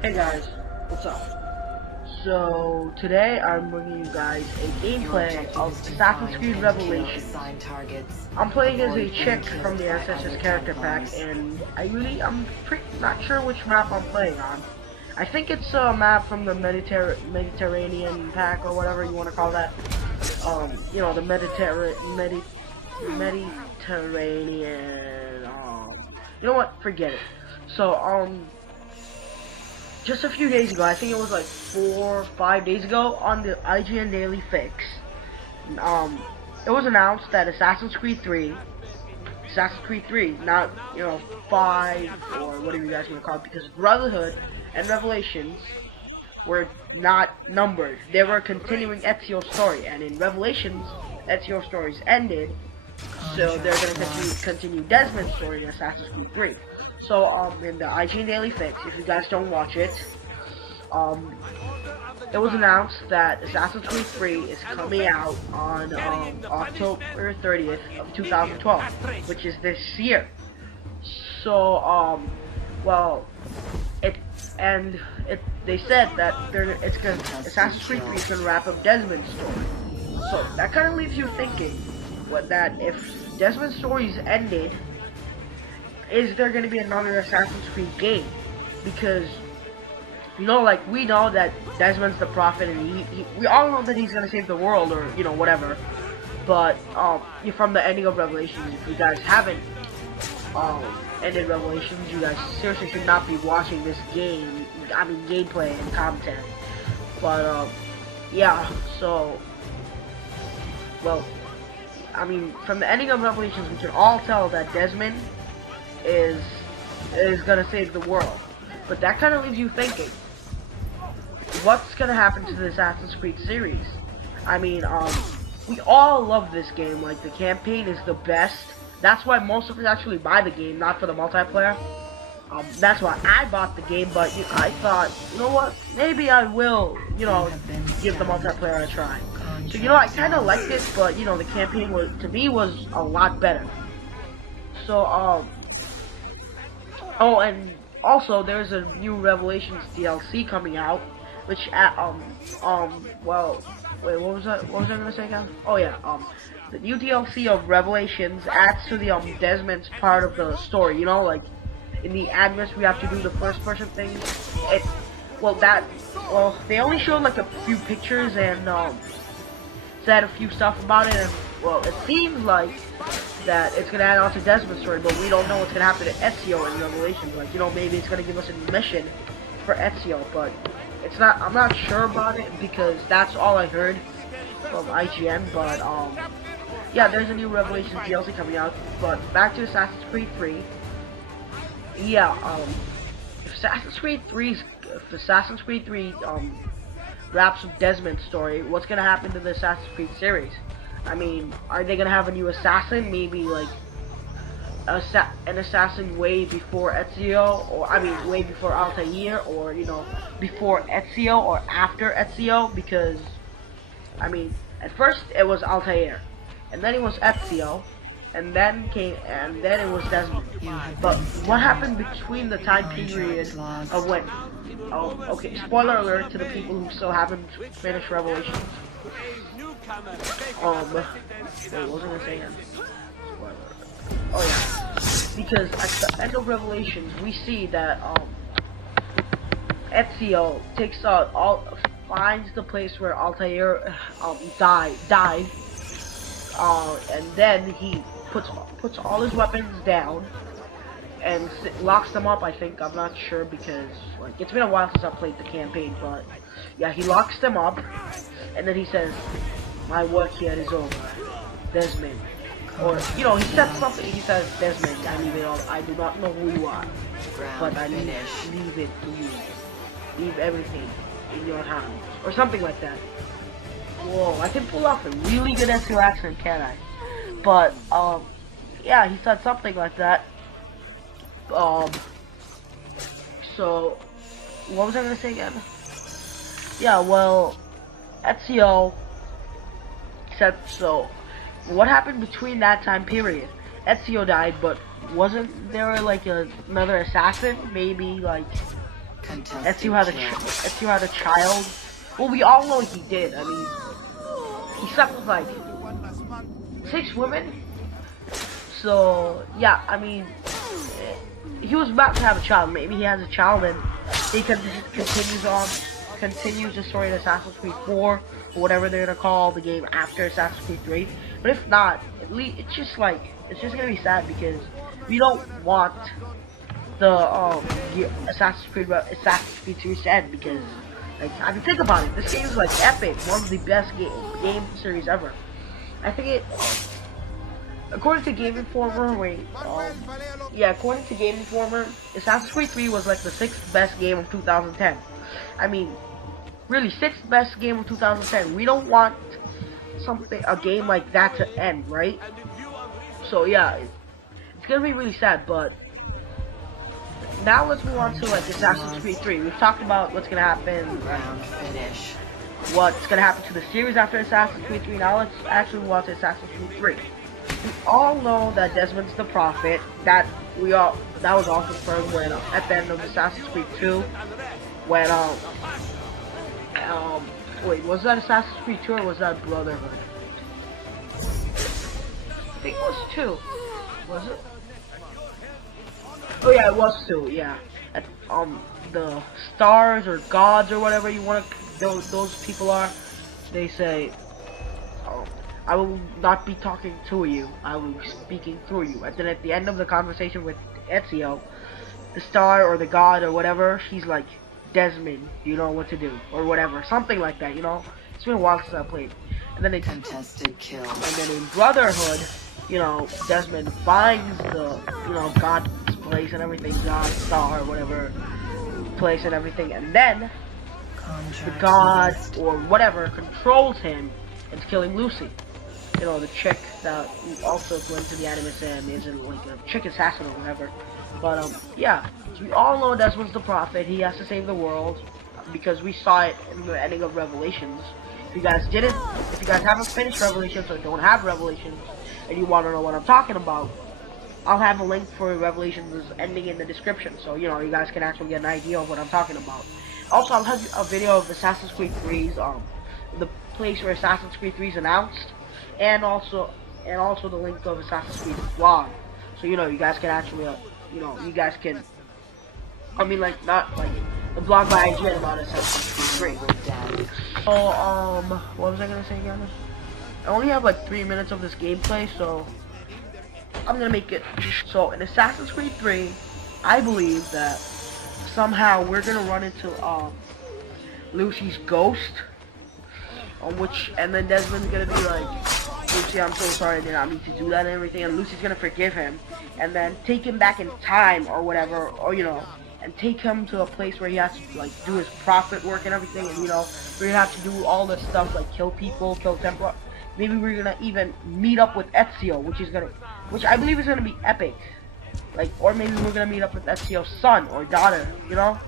Hey guys, what's up? So today I'm bringing you guys a gameplay of Assassin's Creed Revelations. I'm playing as a chick from the Ancestors character pack, and I'm not sure which map I'm playing on. I think it's a map from the Mediterranean pack or whatever you want to call that. You know, the Mediterranean. You know what? Forget it. So just a few days ago, I think it was like 4 or 5 days ago, on the IGN Daily Fix, it was announced that Assassin's Creed 3, not, 5 or whatever you guys want to call it, because Brotherhood and Revelations were not numbered. They were continuing Ezio's story, and in Revelations, Ezio's stories ended, so they're going to continue Desmond's story in Assassin's Creed 3. So, in the IGN Daily Fix, if you guys don't watch it, it was announced that Assassin's Creed 3 is coming out on, October 30th of 2012, which is this year. So, they said that Assassin's Creed 3 is gonna wrap up Desmond's story. So, that kind of leaves you thinking, that if Desmond's story's ended, is there going to be another Assassin's Creed game? Because, we know that Desmond's the prophet, and we all know that he's going to save the world, or, whatever. But, from the ending of Revelations, if you guys haven't, ended Revelations, you guys seriously should not be watching this gameplay and content. But, yeah, so, from the ending of Revelations, we can all tell that Desmond is gonna save the world. But that kind of leaves you thinking, what's gonna happen to the Assassin's Creed series? We all love this game. Like, the campaign is the best. That's why most of us actually buy the game, not for the multiplayer. That's why I bought the game, but I thought, you know what, maybe I will, give the multiplayer a try. So, I kind of liked it, but, the campaign to me was a lot better. So, oh, and also there's a new Revelations DLC coming out, which wait, what was I gonna say again? Oh yeah, the new DLC of Revelations adds to the Desmond's part of the story. Like in the Admis we have to do the first person thing. They only showed like a few pictures and said a few stuff about it, and it seems like that it's gonna add on to Desmond's story, but we don't know what's gonna happen to Ezio in Revelations. Like, maybe it's gonna give us a new mission for Ezio, but it's not. I'm not sure about it because that's all I heard from IGN. But yeah, there's a new Revelations DLC coming out. But back to Assassin's Creed 3. Yeah, if Assassin's Creed 3 wraps up Desmond's story, what's gonna happen to the Assassin's Creed series? Are they gonna have a new assassin? Maybe like an assassin way before Ezio, or way before Altair, or before Ezio or after Ezio? Because at first it was Altair, and then it was Ezio, and then it was Desmond. But what happened between the time period of when? Okay, spoiler alert to the people who still haven't finished Revelations. Wait, what was I gonna say again? Spoiler. Oh yeah, because at the end of Revelations, we see that Ezio finds the place where Altair died, and then he puts all his weapons down and locks them up. I think, I'm not sure, because it's been a while since I played the campaign, but yeah, he locks them up, and then he says, "My work here is over, Desmond." Or, he said something, he says, "Desmond, I do not know who you are, but I leave it to you. Leave everything in your hands." Or something like that. Whoa, I can pull off a really good Ezio accent, can't I? But, yeah, he said something like that. So, what was I gonna say again? Yeah, Ezio said so. What happened between that time period? Ezio died, but wasn't there like another assassin? Maybe like Ezio had a child. Well, we all know he did. I mean, he slept with like 6 women. So yeah, I mean, he was about to have a child. Maybe he has a child and he continues the story in Assassin's Creed 4 or whatever they're gonna call the game after Assassin's Creed 3. But if not, at least it's just gonna be sad because we don't want the Assassin's Creed series to end because, like, I mean, think about it. This game is like epic, one of the best game series ever. I think it, according to Gameinformer, according to Gameinformer, Assassin's Creed 3 was like the 6th best game of 2010. I mean, really, 6th best game of 2010. We don't want a game like that to end, right? So yeah, it's gonna be really sad. But now let's move on to like Assassin's Creed 3. We've talked about what's gonna happen, what's gonna happen to the series after Assassin's Creed 3. Now let's actually move on to Assassin's Creed 3. We all know that Desmond's the prophet. That was all confirmed when at the end of Assassin's Creed 2, when wait, was that Assassin's Creed 2 or was that Brotherhood? I think it was 2. Was it? Oh yeah, it was 2. Yeah. At, the stars or gods or whatever you want to, those people are. They say, I will not be talking to you. I will be speaking through you. And then at the end of the conversation with Ezio, the star or the god or whatever, he's like, Desmond, you know what to do, or whatever, something like that, you know. It's been a while since I played. And then they contested kill. And then in Brotherhood, you know, Desmond finds the, you know, God's place and everything, God's star or whatever place and everything, and then the God or whatever controls him into killing Lucy. You know, the chick that also went to the anime and isn't like a chick assassin or whatever. But yeah, so we all know Desmond's the prophet. He has to save the world because we saw it in the ending of Revelations. If you guys haven't finished Revelations or don't have Revelations, and you want to know what I'm talking about, I'll have a link for Revelations' ending in the description, so you know you guys can actually get an idea of what I'm talking about. Also, I'll have a video of Assassin's Creed 3's the place where Assassin's Creed 3 is announced, and also the link of Assassin's Creed vlog, so you know you guys can actually I mean, like, not like the blog by IGN about Assassin's Creed 3. So what was I gonna say again? I only have like 3 minutes of this gameplay, so I'm gonna make it. So in Assassin's Creed 3, I believe that somehow we're gonna run into Lucy's ghost, and then Desmond's gonna be like, Lucy, I'm so sorry, I did not mean to do that and everything, and Lucy's gonna forgive him, and then take him back in time or whatever, or you know, and take him to a place where he has to like do his prophet work and everything, and you know, we're gonna have to do all this stuff like kill people, kill Templar. Maybe we're gonna even meet up with Ezio, which I believe is gonna be epic. Like, or maybe we're gonna meet up with Ezio's son or daughter, you know,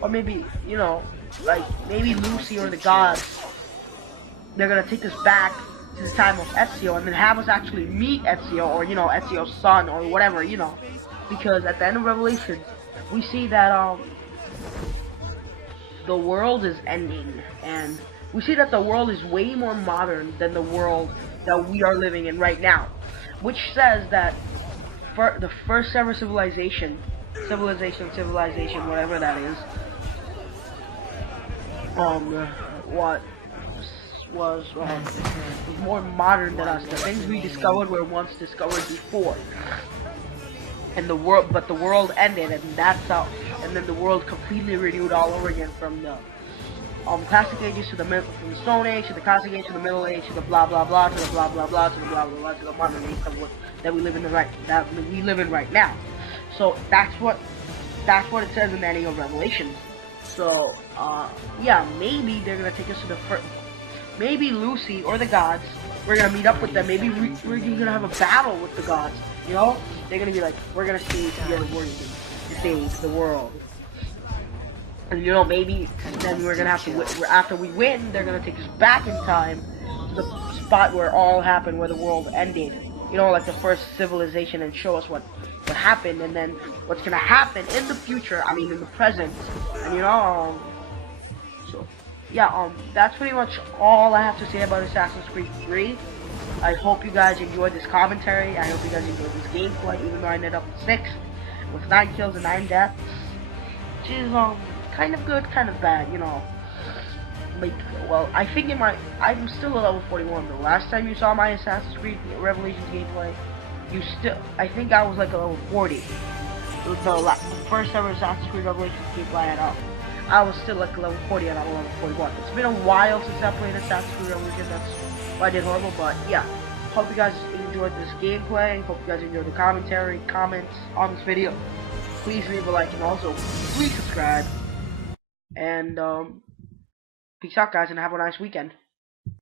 or maybe, you know, like maybe Lucy or the gods, they're gonna take us back to the time of Ezio and then have us actually meet Ezio or, you know, Ezio's son or whatever, you know, because at the end of Revelation we see that the world is ending, and we see that the world is way more modern than the world that we are living in right now, which says that for the first ever civilization, whatever that is, what was more modern than us. The things we discovered were once discovered before, and the world ended, and that's how. And then the world completely renewed all over again from the classic ages to from the Stone Age to the classic age to the Middle Age to the blah blah blah to the blah blah blah to the blah blah blah to the modern age that we live in right now. So that's what it says in the ending of Revelations. So yeah, maybe they're gonna take us to the first. Maybe Lucy or the gods, we're gonna meet up with them. Maybe we're gonna have a battle with the gods. You know, they're gonna be like, we're gonna save your world, to save the world. And you know, maybe then we're gonna have to. After we win, they're gonna take us back in time to the spot where all happened, where the world ended. You know, like the first civilization, and show us what what happened, and then what's gonna happen in the future. I mean, in the present, and so yeah, that's pretty much all I have to say about Assassin's Creed 3. I hope you guys enjoyed this commentary. I hope you guys enjoyed this gameplay, even though I ended up 6 with 9 kills and 9 deaths, which is kind of good, kind of bad, Like, well, I think I'm still at level 41. The last time you saw my Assassin's Creed Revelations gameplay, I think I was like a level 40. The first ever Assassin's Creed Revelations gameplay I had up. I was still like level 40 and I'm level 41. It's been a while since I played Assassin's Creed Revelations, that's why I did horrible, but yeah. Hope you guys enjoyed this gameplay. Hope you guys enjoyed the commentary, comments on this video. Please leave a like and also please subscribe. And peace out, guys, and have a nice weekend.